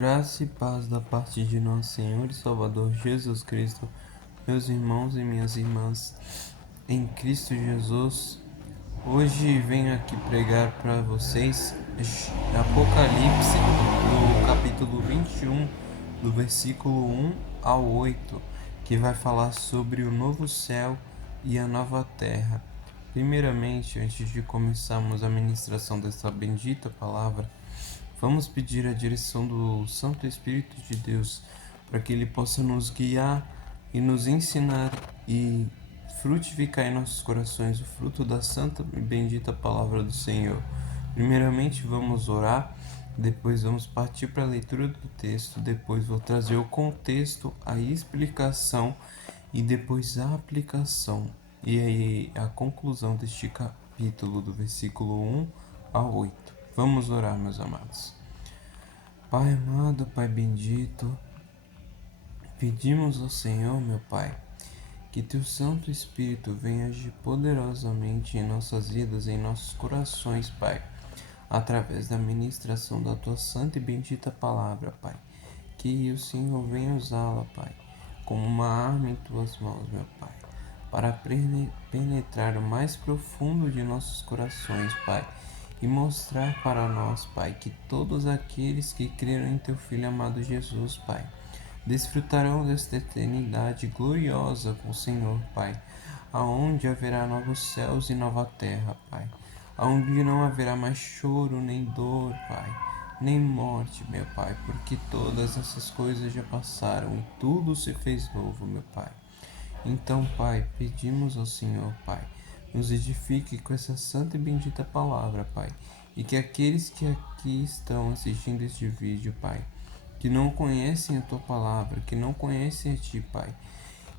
Graça e paz da parte de nosso Senhor e Salvador Jesus Cristo, meus irmãos e minhas irmãs em Cristo Jesus. Hoje venho aqui pregar para vocês Apocalipse, no capítulo 21, do versículo 1 ao 8, que vai falar sobre o novo céu e a nova terra. Primeiramente, antes de começarmos a ministração desta bendita palavra, vamos pedir a direção do Santo Espírito de Deus para que Ele possa nos guiar e nos ensinar e frutificar em nossos corações o fruto da santa e bendita palavra do Senhor. Primeiramente vamos orar, depois vamos partir para a leitura do texto, depois vou trazer o contexto, a explicação e depois a aplicação e aí a conclusão deste capítulo do versículo 1 ao 8. Vamos orar, meus amados. Pai amado, Pai bendito, pedimos ao Senhor, meu Pai, que Teu Santo Espírito venha agir poderosamente em nossas vidas, em nossos corações, Pai, através da ministração da Tua santa e bendita palavra, Pai. Que o Senhor venha usá-la, Pai, como uma arma em Tuas mãos, meu Pai, para penetrar o mais profundo de nossos corações, Pai, e mostrar para nós, Pai, que todos aqueles que creram em Teu Filho amado Jesus, Pai, desfrutarão desta eternidade gloriosa com o Senhor, Pai, aonde haverá novos céus e nova terra, Pai, aonde não haverá mais choro nem dor, Pai, nem morte, meu Pai, porque todas essas coisas já passaram e tudo se fez novo, meu Pai. Então, Pai, pedimos ao Senhor, Pai, nos edifique com essa santa e bendita palavra, Pai, e que aqueles que aqui estão assistindo este vídeo, Pai, que não conhecem a Tua palavra, que não conhecem a Ti, Pai,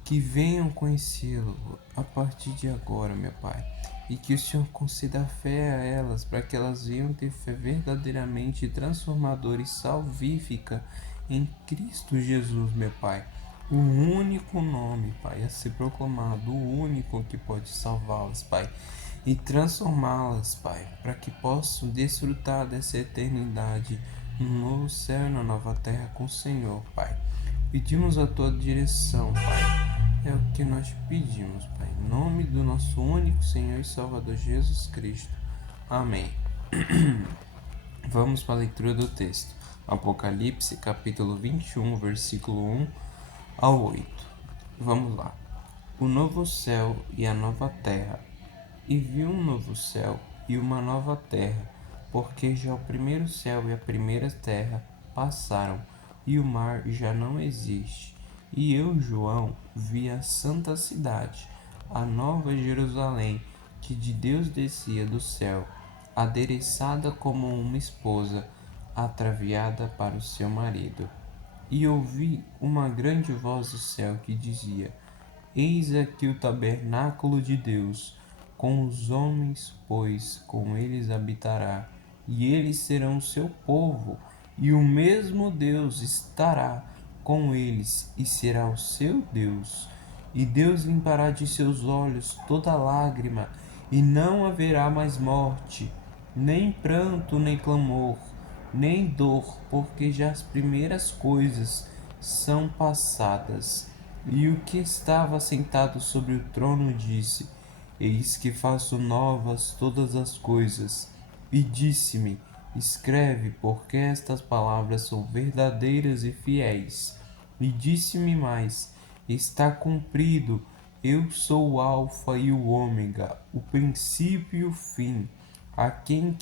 que venham conhecê-lo a partir de agora, meu Pai, e que o Senhor conceda fé a elas, para que elas venham ter fé verdadeiramente transformadora e salvífica em Cristo Jesus, meu Pai. O único nome, Pai, a ser proclamado, o único que pode salvá-las, Pai, e transformá-las, Pai, para que possam desfrutar dessa eternidade no novo céu e na nova terra com o Senhor, Pai. Pedimos a Tua direção, Pai. É o que nós pedimos, Pai. Em nome do nosso único Senhor e Salvador Jesus Cristo. Amém. Vamos para a leitura do texto. Apocalipse, capítulo 21, versículo 1 ao 8. Vamos lá. O novo céu e a nova terra. E vi um novo céu e uma nova terra, porque já o primeiro céu e a primeira terra passaram, e o mar já não existe. E eu, João, vi a santa cidade, a nova Jerusalém, que de Deus descia do céu, adereçada como uma esposa, ataviada para o seu marido. E ouvi uma grande voz do céu que dizia: Eis aqui o tabernáculo de Deus com os homens, pois com eles habitará, e eles serão o seu povo, e o mesmo Deus estará com eles e será o seu Deus. E Deus limpará de seus olhos toda lágrima, e não haverá mais morte, nem pranto, nem clamor, nem dor, porque já as primeiras coisas são passadas. E o que estava sentado sobre o trono disse: Eis que faço novas todas as coisas. E disse-me: Escreve, porque estas palavras são verdadeiras e fiéis. E disse-me mais: Está cumprido. Eu sou o Alfa e o Ômega, o princípio e o fim. A quem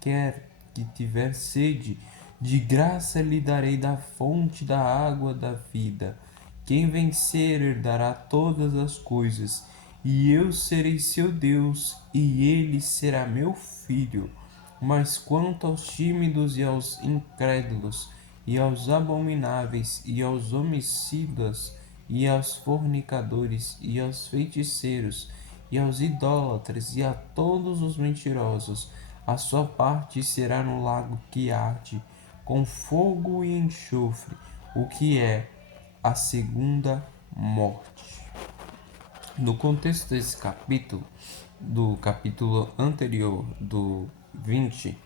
quer que tiver sede, de graça lhe darei da fonte da água da vida. Quem vencer herdará todas as coisas, e eu serei seu Deus, e ele será meu filho. Mas quanto aos tímidos e aos incrédulos, e aos abomináveis, e aos homicidas, e aos fornicadores, e aos feiticeiros, e aos idólatras, e a todos os mentirosos, a sua parte será no lago que arde, com fogo e enxofre, o que é a segunda morte. No contexto desse capítulo, do capítulo anterior, do 20,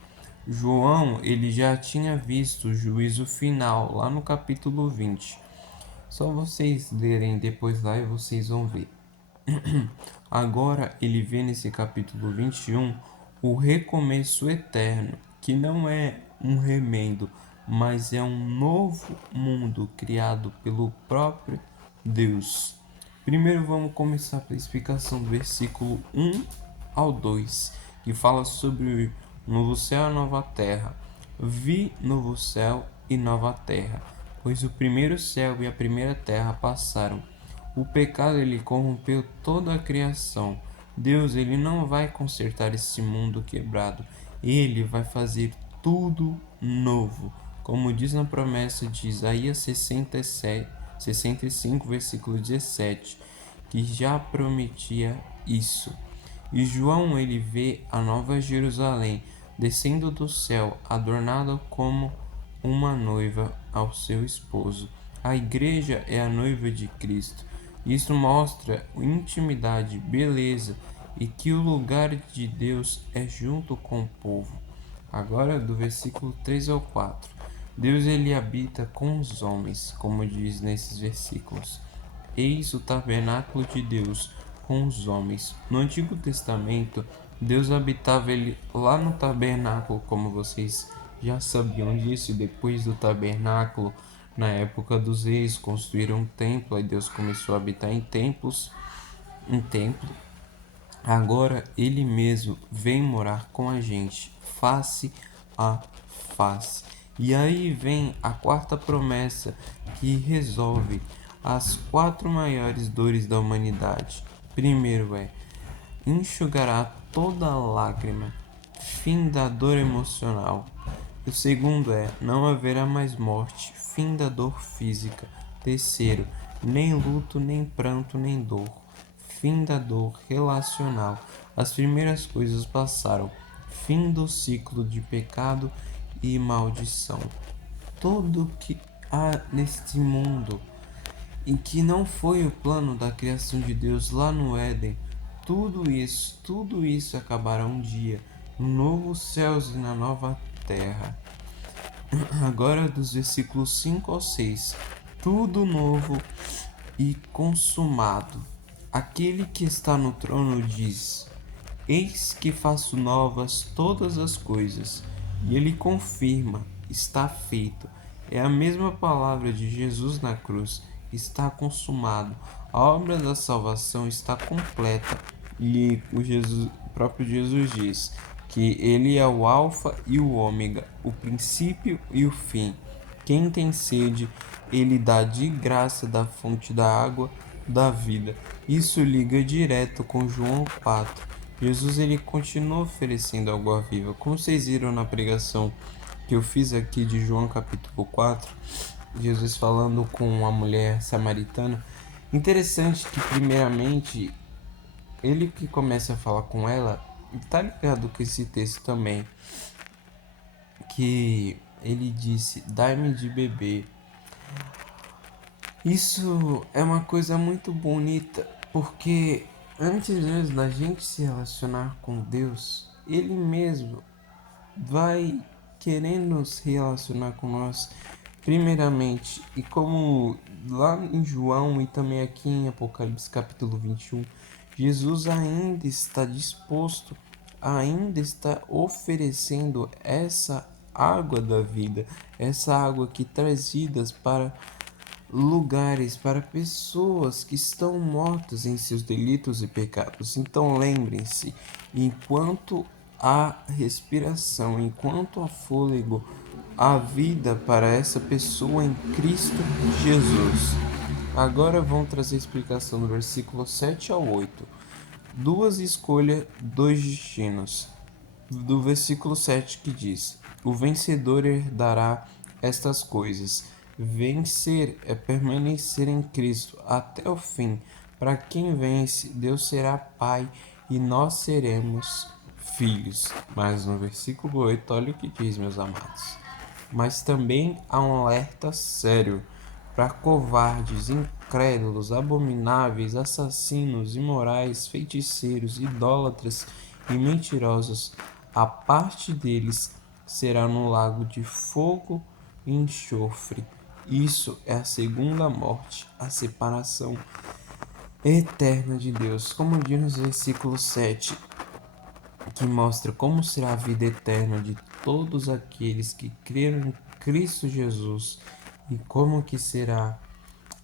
João, ele já tinha visto o juízo final lá no capítulo 20. Só vocês lerem depois lá e vocês vão ver. Agora ele vê nesse capítulo 21 o recomeço eterno, que não é um remendo, mas é um novo mundo criado pelo próprio Deus. Primeiro vamos começar pela explicação do versículo 1 ao 2, que fala sobre o novo céu e a nova terra. Vi novo céu e nova terra, pois o primeiro céu e a primeira terra passaram. O pecado ele corrompeu toda a criação. Deus ele não vai consertar esse mundo quebrado. Ele vai fazer tudo novo, como diz na promessa de Isaías 65, versículo 17, que já prometia isso. E João ele vê a nova Jerusalém descendo do céu, adornada como uma noiva ao seu esposo. A igreja é a noiva de Cristo. Isso mostra intimidade, beleza e que o lugar de Deus é junto com o povo. Agora do versículo 3 ao 4. Deus ele habita com os homens, como diz nesses versículos. Eis o tabernáculo de Deus com os homens. No Antigo Testamento, Deus habitava ele lá no tabernáculo, como vocês já sabiam disso. E depois do tabernáculo, na época dos reis, construíram um templo, aí Deus começou a habitar em templo. Agora ele mesmo vem morar com a gente, face a face. E aí vem a quarta promessa que resolve as quatro maiores dores da humanidade. Primeiro é: enxugará toda lágrima, fim da dor emocional. O segundo é: não haverá mais morte, fim da dor física. Terceiro: nem luto, nem pranto, nem dor, fim da dor relacional. As primeiras coisas passaram, fim do ciclo de pecado e maldição. Tudo que há neste mundo em que não foi o plano da criação de Deus lá no Éden, tudo isso acabará um dia, no novo céus e na nova terra. Agora dos versículos 5 ao 6. Tudo novo e consumado. Aquele que está no trono diz: Eis que faço novas todas as coisas. E ele confirma: está feito. É a mesma palavra de Jesus na cruz: está consumado. A obra da salvação está completa. E o próprio Jesus diz que ele é o alfa e o ômega, o princípio e o fim. Quem tem sede, ele dá de graça da fonte da água da vida. Isso liga direto com João 4. Jesus ele continua oferecendo água viva. Como vocês viram na pregação que eu fiz aqui de João capítulo 4, Jesus falando com a mulher samaritana. Interessante que primeiramente ele que começa a falar com ela, tá ligado com esse texto também, que ele disse: dai-me de beber. Isso é uma coisa muito bonita, porque antes mesmo da gente se relacionar com Deus, Ele mesmo vai querendo se relacionar com nós primeiramente. E como lá em João e também aqui em Apocalipse capítulo 21, Jesus ainda está disposto, ainda está oferecendo essa água da vida, essa água que traz vidas para lugares, para pessoas que estão mortas em seus delitos e pecados. Então lembrem-se, enquanto há respiração, enquanto há fôlego, há vida para essa pessoa em Cristo Jesus. Agora vamos trazer a explicação do versículo 7 ao 8. Duas escolhas, dois destinos. Do versículo 7 que diz: o vencedor herdará estas coisas. Vencer é permanecer em Cristo até o fim. Para quem vence, Deus será Pai e nós seremos filhos. Mas no versículo 8, olha o que diz, meus amados. Mas também há um alerta sério para covardes, incrédulos, abomináveis, assassinos, imorais, feiticeiros, idólatras e mentirosos. A parte deles será no lago de fogo e enxofre. Isso é a segunda morte, a separação eterna de Deus, como diz no versículo 7, que mostra como será a vida eterna de todos aqueles que creram em Cristo Jesus e como que será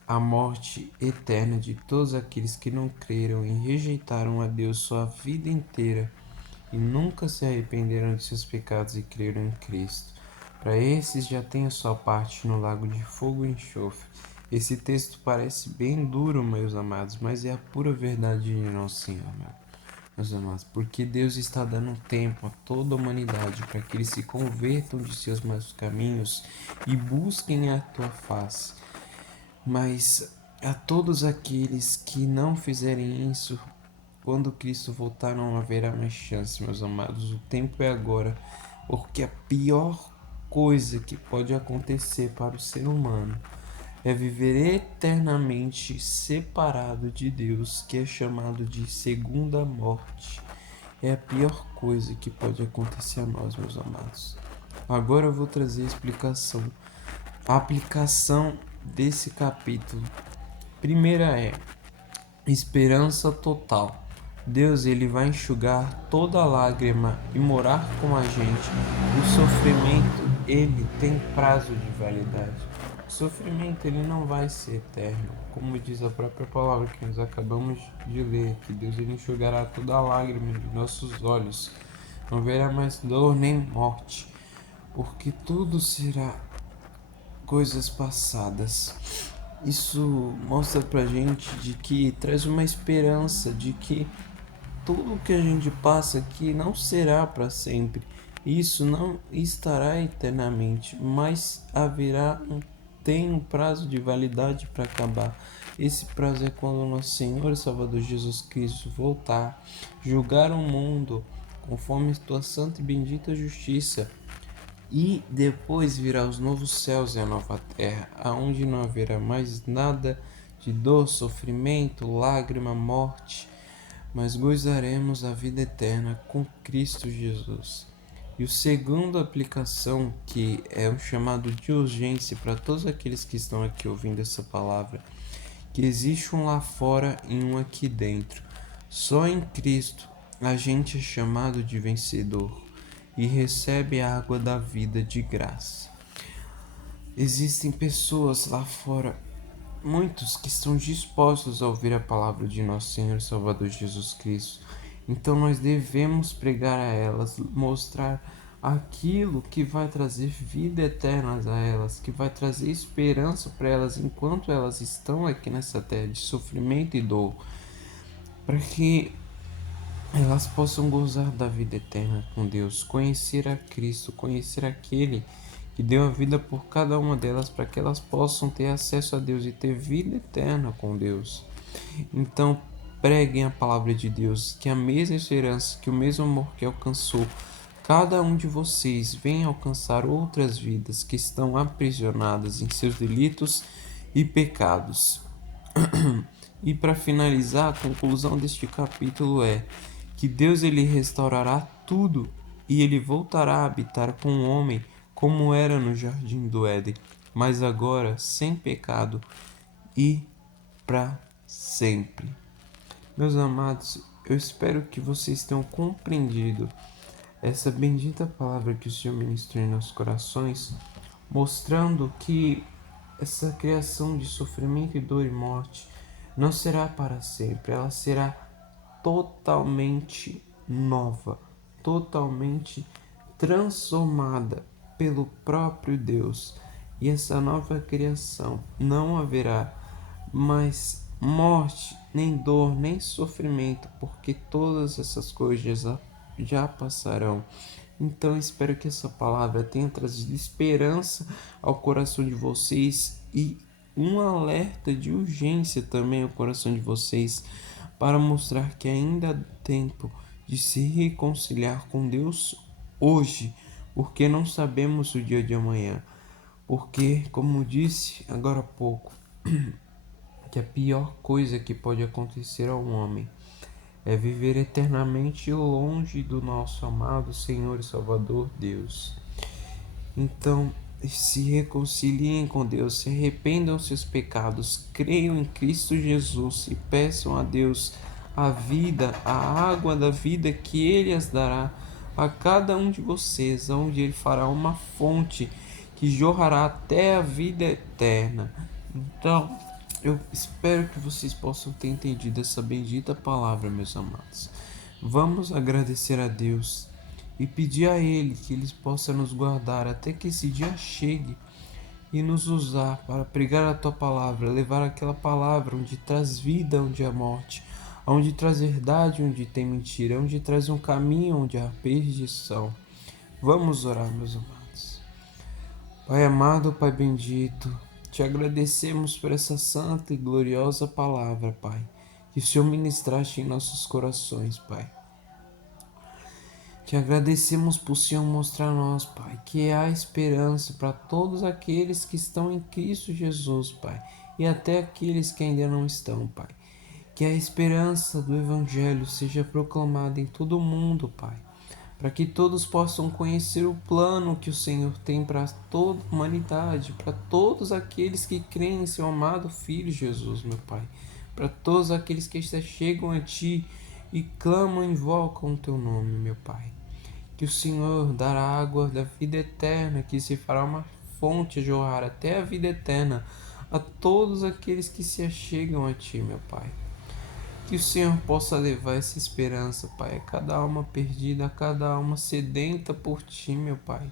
a morte eterna de todos aqueles que não creram e rejeitaram a Deus sua vida inteira e nunca se arrependeram de seus pecados e creram em Cristo. Para esses já tem a sua parte no lago de fogo e enxofre. Esse texto parece bem duro, meus amados, mas é a pura verdade de nosso Senhor, meus amados, porque Deus está dando tempo a toda a humanidade para que eles se convertam de seus maus caminhos e busquem a tua face. Mas a todos aqueles que não fizerem isso, quando Cristo voltar, não haverá mais chance, meus amados. O tempo é agora, porque a pior coisa que pode acontecer para o ser humano é viver eternamente separado de Deus, que é chamado de segunda morte. É a pior coisa que pode acontecer a nós, meus amados. Agora eu vou trazer a aplicação desse capítulo. Primeira é esperança total. Deus, ele vai enxugar toda lágrima e morar com a gente. O sofrimento, ele tem prazo de validade. O sofrimento, ele não vai ser eterno. Como diz a própria palavra que nós acabamos de ler, que Deus, ele enxugará toda lágrima de nossos olhos. Não haverá mais dor nem morte, porque tudo será coisas passadas. Isso mostra pra gente de que traz uma esperança de que tudo que a gente passa aqui não será para sempre. Isso não estará eternamente, mas tem um prazo de validade para acabar. Esse prazo é quando o nosso Senhor e Salvador Jesus Cristo voltar, julgar o mundo conforme tua santa e bendita justiça. E depois virá os novos céus e a nova terra, aonde não haverá mais nada de dor, sofrimento, lágrima, morte, mas gozaremos a vida eterna com Cristo Jesus. E o segundo aplicação, que é um chamado de urgência para todos aqueles que estão aqui ouvindo essa palavra, que existe um lá fora e um aqui dentro. Só em Cristo a gente é chamado de vencedor e recebe a água da vida de graça. Existem pessoas lá fora, muitos que estão dispostos a ouvir a palavra de nosso Senhor e Salvador Jesus Cristo. Então nós devemos pregar a elas, mostrar aquilo que vai trazer vida eterna a elas, que vai trazer esperança para elas enquanto elas estão aqui nessa terra de sofrimento e dor, para que elas possam gozar da vida eterna com Deus, conhecer a Cristo, conhecer aquele que deu a vida por cada uma delas para que elas possam ter acesso a Deus e ter vida eterna com Deus. Então, preguem a palavra de Deus, que a mesma esperança, que o mesmo amor que alcançou cada um de vocês venha alcançar outras vidas que estão aprisionadas em seus delitos e pecados. E para finalizar, a conclusão deste capítulo é que Deus, ele restaurará tudo e ele voltará a habitar com o homem como era no jardim do Éden, mas agora sem pecado e para sempre. Meus amados, eu espero que vocês tenham compreendido essa bendita palavra que o Senhor ministrou em nossos corações, mostrando que essa criação de sofrimento e dor e morte não será para sempre, ela será totalmente nova, totalmente transformada pelo próprio Deus. E essa nova criação não haverá mais morte, nem dor, nem sofrimento, porque todas essas coisas já passarão. Então espero que essa palavra tenha trazido esperança ao coração de vocês e um alerta de urgência também ao coração de vocês, para mostrar que ainda há tempo de se reconciliar com Deus hoje, porque não sabemos o dia de amanhã. Porque, como disse agora há pouco, que a pior coisa que pode acontecer ao homem é viver eternamente longe do nosso amado Senhor e Salvador Deus. Então, se reconciliem com Deus, se arrependam dos seus pecados, creiam em Cristo Jesus e peçam a Deus a vida, a água da vida que Ele as dará a cada um de vocês, onde Ele fará uma fonte que jorrará até a vida eterna. Então, eu espero que vocês possam ter entendido essa bendita palavra, meus amados. Vamos agradecer a Deus e pedir a Ele que Ele possa nos guardar até que esse dia chegue e nos usar para pregar a Tua palavra, levar aquela palavra onde traz vida, onde há morte, onde traz verdade, onde tem mentira, onde traz um caminho, onde há perdição. Vamos orar, meus amados. Pai amado, Pai bendito, te agradecemos por essa santa e gloriosa palavra, Pai, que o Senhor ministraste em nossos corações, Pai. Te agradecemos por Senhor mostrar a nós, Pai, que há esperança para todos aqueles que estão em Cristo Jesus, Pai, e até aqueles que ainda não estão, Pai. Que a esperança do Evangelho seja proclamada em todo o mundo, Pai, para que todos possam conhecer o plano que o Senhor tem para toda a humanidade, para todos aqueles que creem em seu amado Filho Jesus, meu Pai, para todos aqueles que chegam a Ti e clamam e invocam o Teu nome, meu Pai. Que o Senhor dará água da vida eterna, que se fará uma fonte a jorrar até a vida eterna a todos aqueles que se achegam a Ti, meu Pai. Que o Senhor possa levar essa esperança, Pai, a cada alma perdida, a cada alma sedenta por Ti, meu Pai.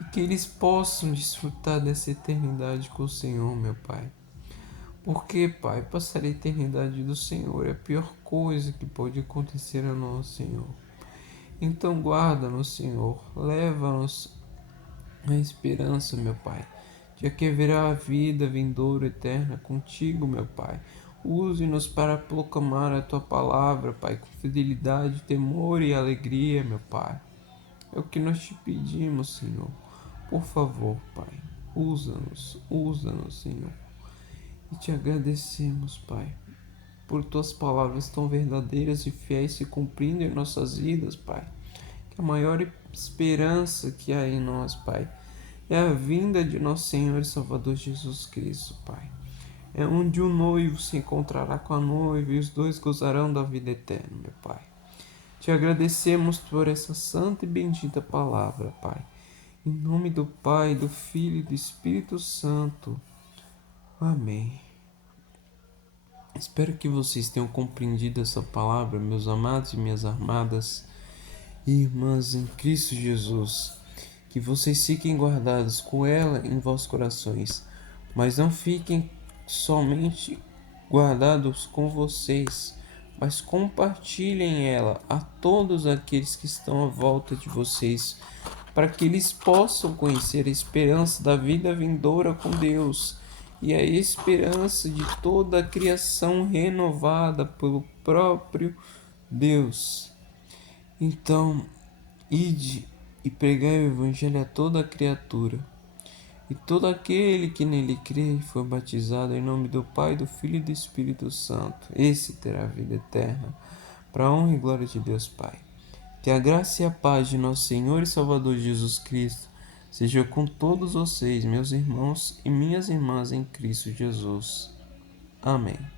E que eles possam desfrutar dessa eternidade com o Senhor, meu Pai. Porque, Pai, passar a eternidade do Senhor é a pior coisa que pode acontecer a nós, Senhor. Então guarda-nos, Senhor, leva-nos à esperança, meu Pai, de que haverá a vida vindoura eterna contigo, meu Pai. Use-nos para proclamar a Tua palavra, Pai, com fidelidade, temor e alegria, meu Pai. É o que nós te pedimos, Senhor. Por favor, Pai, usa-nos, Senhor. E te agradecemos, Pai, por Tuas palavras tão verdadeiras e fiéis se cumprindo em nossas vidas, Pai. Que a maior esperança que há em nós, Pai, é a vinda de nosso Senhor e Salvador Jesus Cristo, Pai. É onde o noivo se encontrará com a noiva e os dois gozarão da vida eterna, meu Pai. Te agradecemos por essa santa e bendita palavra, Pai. Em nome do Pai, do Filho e do Espírito Santo. Amém. Espero que vocês tenham compreendido essa palavra, meus amados e minhas amadas irmãs em Cristo Jesus. Que vocês fiquem guardados com ela em vossos corações, mas não fiquem somente guardados com vocês, mas compartilhem ela a todos aqueles que estão à volta de vocês, para que eles possam conhecer a esperança da vida vindoura com Deus e a esperança de toda a criação renovada pelo próprio Deus. Então, ide e pregai o Evangelho a toda criatura. E todo aquele que nele crê e for batizado em nome do Pai, do Filho e do Espírito Santo, esse terá a vida eterna, para a honra e glória de Deus Pai. Que a graça e a paz de nosso Senhor e Salvador Jesus Cristo seja com todos vocês, meus irmãos e minhas irmãs em Cristo Jesus. Amém.